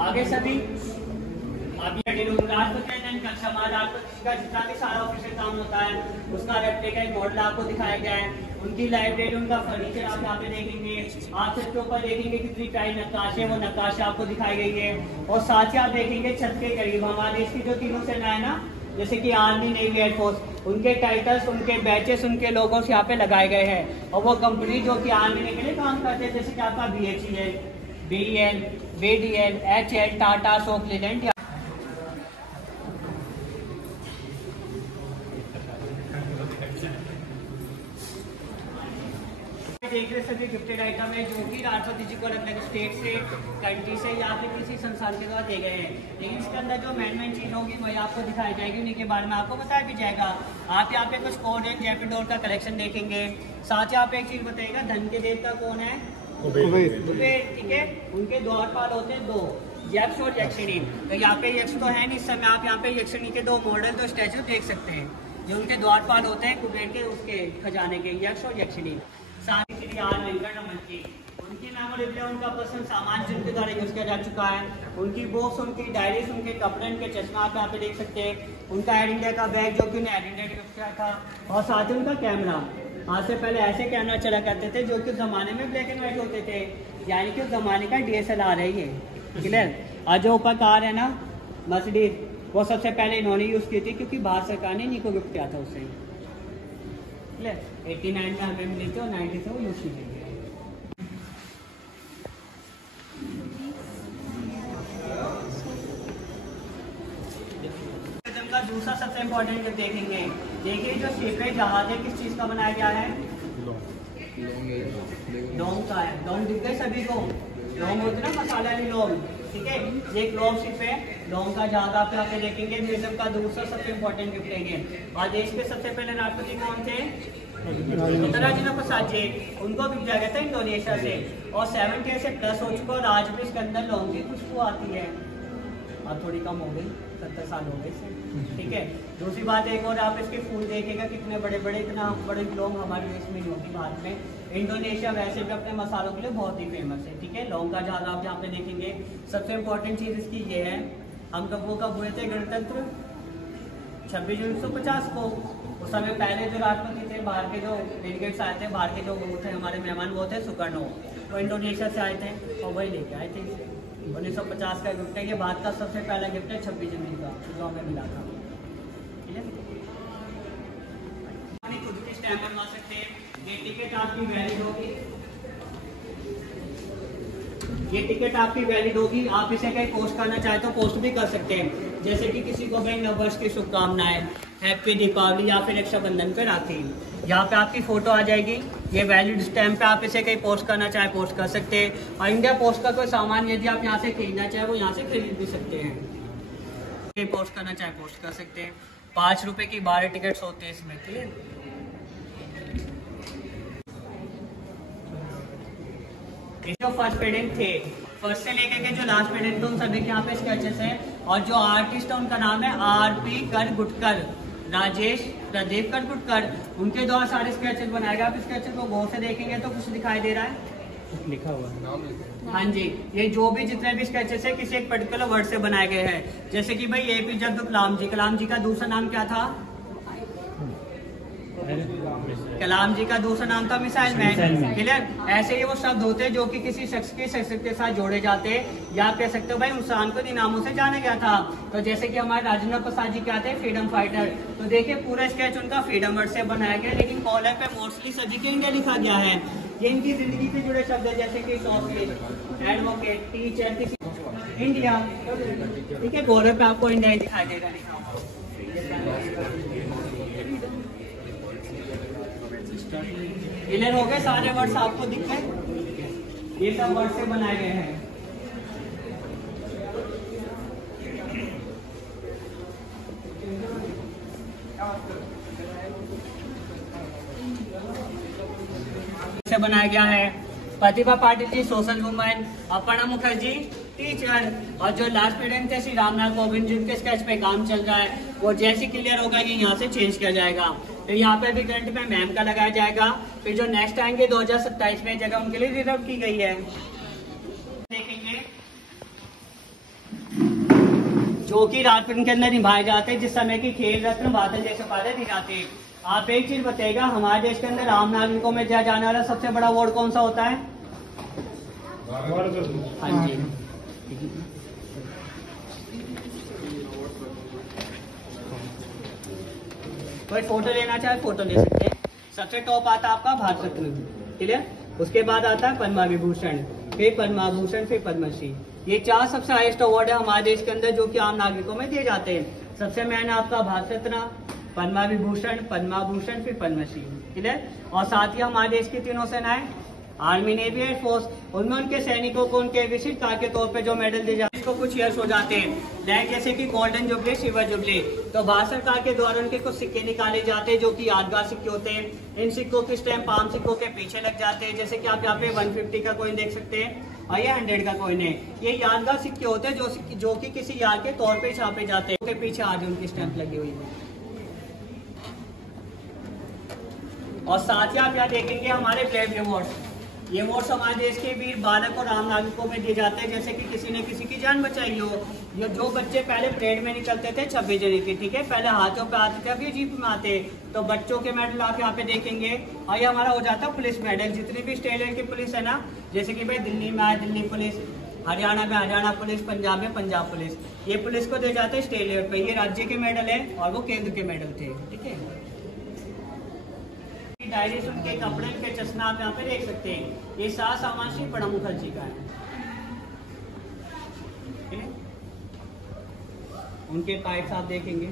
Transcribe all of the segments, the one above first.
आगे सभी अभी राष्ट्रपति का जितना भी सारा ऑफिशियल काम होता है उसका रेप्लिका मॉडल आपको दिखाया गया है। उनकी लाइब्रेरी, उनका फर्नीचर आप यहाँ पे देखेंगे। आप छत के ऊपर देखेंगे कितनी प्यारी नक्काशे, वो नक्काशे आपको दिखाई गई है। और साथ ही आप देखेंगे छत के करीब हमारे देश की जो तीनों सेना है ना, जैसे कि आर्मी, नेवी, एयरफोर्स, उनके टाइटल्स, उनके बैचेस, उनके लोगोस यहाँ पे लगाए गए हैं। और वो कंपनी जो कि आर्मी के लिए काम करते हैं, जैसे कि आपका BHEL, BEL, BDL, HL, Tata, Ashok Leyland. देख रहे सभी गिफ्टेड आइटम है जो कि राष्ट्रपति जी को अलग अलग स्टेट से, कंट्री से या फिर किसी संस्थान के द्वारा दे गए हैं। लेकिन इसके अंदर जो मेन चीज होगी वही आपको दिखाई जाएगी, उन्हीं के बारे में आपको बताया भी जाएगा। आप यहाँ पे कुछ कोरियन जैपिडोर का कलेक्शन देखेंगे। साथ ही आप एक चीज बताइएगा, धन के देवता कौन है? कुबेर, ठीक है। उनके द्वारपाल होते हैं दो, यक्ष और यक्षिणी। तो यहाँ पे यक्ष तो है नहीं इस समय, आप यहाँ पे यक्षिणी के दो मॉडल, दो स्टैचू देख सकते हैं जो उनके द्वारपाल होते हैं कुबेर के, उसके खजाने के, यक्ष और यक्षिणी। श्री आर वेंकटरमन की उनकी मेमोरेबल, उनका पर्सनल सामान जिनके द्वारा यूज किया जा चुका है। उनकी बुक्स, उनकी डायरीज, उनके कपड़े, उनके चश्मा आप यहाँ पे देख सकते हैं। उनका एयर इंडिया का बैग जो कि उन्हें एयर इंडिया गिफ्ट किया था। और साथ ही उनका कैमरा, आज से पहले ऐसे कैमरा चला करते थे जो कि उस जमाने में ब्लैक एंड व्हाइट होते थे, यानी कि उस जमाने का DSLR है ये, क्लियर। आज जो ऊपर कार है ना मर्सिडीज, वो सबसे पहले इन्होंने यूज की थी क्योंकि भारत सरकार ने इन्हीं को गिफ्ट किया था उससे। 89 में हमें मिली थी और 90 से वो यूज की गई। का दूसरा सबसे इम्पोर्टेंट जब देखेंगे, देखिए जो शिप है, जहाज है, किस चीज का बनाया गया है? लौंग का है। लौंग दिख गए सभी को? लौंग होती है ना, मसाला वाली लौंग, ठीक है। ये एक लौंग शिप है, लौंग का जहाज आप यहाँ पे देखेंगे। म्यूजियम का दूसरा सबसे इम्पोर्टेंट गिफ्ट है ये। और देश के सबसे पहले राष्ट्रपति कौन थे? राजेंद्र प्रसाद जी। उनको गिफ्ट दिया गया था इंडोनेशिया से। और 70 से प्लस हो चुका और आज भी इसके अंदर लौंग की खुशबू आती है। अब थोड़ी कम हो गई, 70 साल हो गए, ठीक है। दूसरी बात एक और, आप इसके फूल देखेगा कितने बड़े बड़े, इतना बड़े लौंग हमारे देश में नहीं होती, भारत में। इंडोनेशिया वैसे भी अपने मसालों के लिए बहुत ही फेमस है, ठीक है। लौंग का जहाज आप यहाँ पे देखेंगे। सबसे इम्पोर्टेंट चीज इसकी ये है, हम कब हुए थे गणतंत्र? 26 जून 1950 को। उस समय पहले जो राष्ट्रपति थे, बाहर के जो डेलीगेट्स आए थे, बाहर के जो वो थे हमारे मेहमान, वो थे सुकर्णो, वो इंडोनेशिया से आए थे और वही लेके आए थे। 1950 का गिफ्ट है ये, भारत का सबसे पहला गिफ्ट है 26 जनवरी का, जो हमें मिला था, ठीक है। अपनी खुद की स्टैम्प बनवा सकते हैं। ये टिकट आपकी वैलिड होगी, ये टिकट आपकी वैलिड होगी। आप इसे कहीं पोस्ट करना चाहे तो पोस्ट भी कर सकते हैं, जैसे कि किसी को भाई नववर्ष की शुभकामनाएं, हैप्पी दीपावली या फिर रक्षाबंधन पे राखी। यहाँ पे आपकी फोटो आ जाएगी, ये वैलिड स्टैम्प पे आप इसे कहीं पोस्ट करना चाहे पोस्ट कर सकते हैं। और इंडिया पोस्ट का कोई सामान यदि आप यहाँ से खरीदना चाहे वो यहाँ से खरीद भी सकते हैं। पोस्ट करना चाहे पोस्ट कर सकते हैं। 5 रुपए की 12 टिकट्स होते हैं इसमें, क्लियर। जो फर्स्ट पेडेंट थे, फर्स्ट से लेकर के जो लास्ट पेडेंट थे, उन सभी के यहाँ पे स्केचेस हैं। और जो आर्टिस्ट है उनका नाम है RP करगुटकर, राजेश प्रदीप करगुटकर। उनके द्वारा सारे स्केचेस बनाएगा। आप स्केचेस को गौर से देखेंगे तो कुछ दिखाई दे रहा है, लिखा हुआ है नाम लिखा। हाँ जी, ये जो भी जितने भी स्केचेस है किसी एक पर्टिकुलर वर्ड से बनाए गए हैं। जैसे कि भाई APJ अब्दुल कलाम जी, कलाम जी का दूसरा नाम क्या था? कलाम जी का दूसरा नाम था मिसाइल मैन, क्लियर। ऐसे ही वो शब्द होते हैं जो कि किसी शख्स की शख्सियत के साथ जोड़े जाते हैं, या कह सकते हो भाई इंसान को इन नामों से जाना गया था। तो जैसे कि हमारे राजेंद्र प्रसाद जी क्या थे? Freedom fighter. तो देखिए पूरा स्केच उनका फ्रीडम वर्ड से बनाया गया, लेकिन कॉलर पे मोस्टली सभी के इंडिया लिखा गया है। ये इनकी जिंदगी से जुड़े शब्द है, जैसे कि ऑफिस, एडवोकेट, टीचर, किसी इंडिया, ठीक है। कॉलर पे आपको इंडिया दिखाई देगा लिखा हुआ। क्लियर हो गए? सारे वर्ड्स आपको दिख गए? ये सब वर्ड से बनाए गए हैं। से बनाया गया है। Pratibha Patil ji social women, Aparna Mukherjee teacher, और जो लास्ट पेडेंट थे श्री रामनाथ कोविंद जिनके स्केच पे काम चल रहा है, वो जैसे क्लियर होगा कि यहाँ से चेंज किया जाएगा। तो यहाँ पे भी करंट में मैम का लगाया जाएगा। फिर जो नेक्स्ट आएंगे 2027 में जगह उनके लिए रिजर्व की गई है। देखेंगे जो कि राजपूत के अंदर निभाए जाते हैं, जिस समय की खेल रत्न बादल जैसे उपाधि दी जाती है। आप एक चीज बताइएगा, हमारे देश के अंदर आम नागरिकों में दिया जाने वाला सबसे बड़ा अवार्ड कौन सा होता है? हाँ जी, कोई फोटो लेना चाहे फोटो ले सकते हैं। सबसे टॉप आता है आपका भारत रत्न, क्लियर। उसके बाद आता है पद्मा विभूषण, फिर पद्मा भूषण, फिर पद्मश्री। ये 4 सबसे हाईएस्ट अवार्ड है हमारे देश के अंदर, जो कि आम नागरिकों में दिए जाते हैं। सबसे मेन आपका भारत रत्न, पद्मा विभूषण, पद्मा भूषण, फिर पद्मश्री, क्लियर। और साथ ही हमारे देश की तीनों सेनाएं, आर्मी, नेवी, एयरफोर्स, उनमें उनके सैनिकों को उनके विशिष्ट कार्य के तौर पे जो मेडल दिए जाते हैं, इसको कुछ ईयर्स हो जाते हैं, लाइक जैसे कि गोल्डन जुबली, सिल्वर जुबली। तो भारत सरकार के द्वारा उनके कुछ सिक्के निकाले जाते हैं, जो कि यादगार सिक्के होते हैं। इन सिक्कों की स्टैम्प आम सिक्कों के पीछे लग जाते हैं, जैसे कि आप यहाँ पे 150 का कॉइन देख सकते हैं और ये 100 का कॉइन है। ये यादगार सिक्के होते हैं जो कि किसी याद के तौर पे छापे जाते हैं। उनके पीछे आज उनकी स्टैम्प लगी हुई है। और साथ ही आप यहाँ देखेंगे हमारे ब्रेव अवार्ड्स। ये अवार्ड्स हमारे देश के वीर बालक और आम नागरिकों में दिए जाते हैं, जैसे कि किसी ने किसी की जान बचाई हो, या जो बच्चे पहले परेड में निकलते थे 26 जनवरी की, ठीक है, पहले हाथों पे आते थे, अब ये जीप में आते, तो बच्चों के मेडल आप यहाँ पे देखेंगे। और ये हमारा हो जाता है पुलिस मेडल। जितनी भी स्टेट लेवल की पुलिस है ना, जैसे कि भाई दिल्ली में आए दिल्ली पुलिस, हरियाणा में हरियाणा पुलिस, पंजाब में पंजाब पुलिस, ये पुलिस को दे जाते हैं स्टेट लेवल पे। ये राज्य के मेडल है और वो केंद्र के मेडल थे, ठीक है। डायरी, उनके कपड़े, उनके चश्मा आप यहाँ पे देख सकते हैं। ये सारा सामान श्री प्रणब मुखर्जी का है, उनके पाइप्स आप देखेंगे।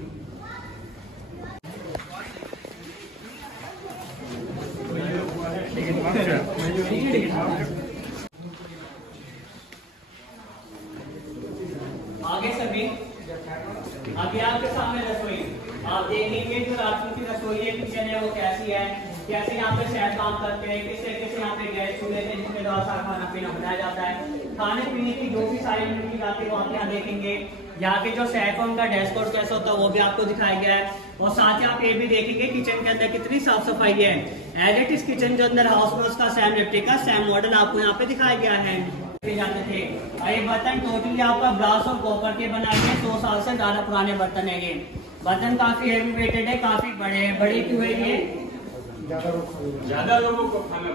आगे सभी, अभी आपके सामने रसोई आप देखेंगे। जो राजपूत की रसोई है, किचन है, वो कैसी है, कैसे यहाँ पे शेफ काम करते हैं, किस तरीके से यहाँ पे गैस चूल्हे थे जिसके द्वारा सारा खाना पीना बनाया जाता है। खाने पीने की जो भी सारी यूनिट की जाती है वो आप यहाँ देखेंगे। यहाँ के जो शेफ है उनका डैशबोर्ड कैसा होता है वो भी आपको दिखाया गया है। और साथ ही आप ये भी देखेंगे किचन के अंदर कितनी साफ सफाई है। एज इट इज किचन जो अंदर हाउस में उसका सेम रेप्लिका, सेम मॉडल आपको यहाँ पे दिखाया गया है। जाते थे ये बर्तन टोटली आपका ब्रास और कॉपर के बनाए गए, 100 साल से ज्यादा पुराने बर्तन है। ये बर्तन काफी हेवी वेटेड है, काफी बड़े हैं। बड़े क्यों है ये? ज्यादा लोगों को खाना,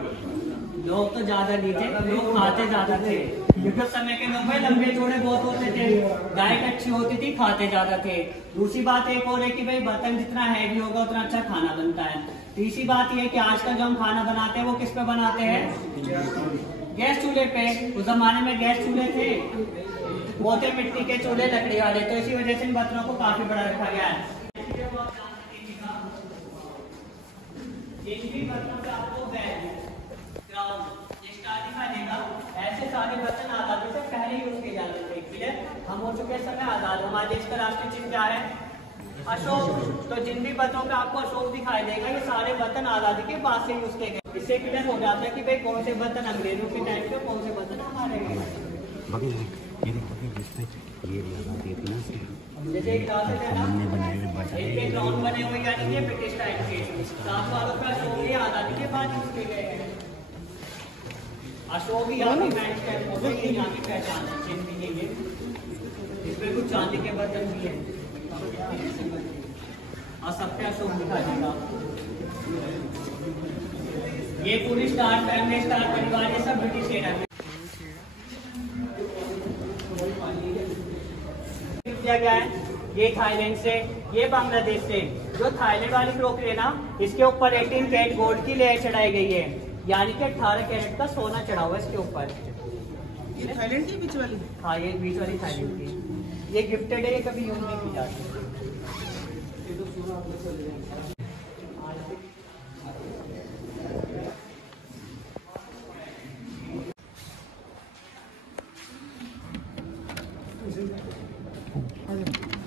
लोग तो ज्यादा नहीं थे, लोग खाते ज्यादा थे, क्योंकि उस समय के लोग भाई लंबे चौड़े बहुत होते थे, डाइट अच्छी होती थी, खाते ज्यादा थे। दूसरी बात एक और है कि भाई बर्तन जितना हैवी होगा उतना अच्छा खाना बनता है। तीसरी बात यह है कि आजकल जो हम खाना बनाते हैं वो किस पे बनाते हैं? गैस चूल्हे पे। उस जमाने में गैस चूल्हे थे, वो थे मिट्टी के चूल्हे, लकड़ी वाले, तो इसी वजह से इन बर्तनों को काफी बड़ा रखा गया है। ऐसे सारे बर्तन आजादी से पहले यूज किए जाते थे, क्लियर। हम हो चुके समय आजाद। हमारे देश का राष्ट्रीय चिन्ह क्या है? अशोक। तो जिन भी बर्तनों पे आपको अशोक दिखाई देगा, ये सारे बर्तन आजादी के बाद से यूज किए गए। इससे क्लियर हो जाता है कि भाई कौन से बर्तन अंग्रेजों के टाइम पे, कौन से बर्तन हमारे हैं। जैसे ग्राउंड बने हुए यानी ये ब्रिटिश टाइम के, साथ वालों का अशोक ये आजादी के बाद यूज किए गए हैं। अशोक यहाँ की यहाँ की पहचान है। इसमें कुछ चांदी के बर्तन भी है और सब पे अशोक दिखा देगा। ये पूरी स्टार फैमिली, स्टार परिवार, ये सब ब्रिटिश एरा में किया गया है। ये थाईलैंड से, ये बांग्लादेश से। जो थाईलैंड वाली क्रॉकरी है ना, इसके ऊपर 18 कैरेट गोल्ड की लेयर चढ़ाई गई है, यानी कि 18 कैरेट का सोना चढ़ा हुआ है इसके ऊपर। ये थाईलैंड की बीच वाली? हाँ, ये बीच वाली थाईलैंड की। ये गिफ्टेड है, ये कभी यूज नहीं की जाती। आ जाओ।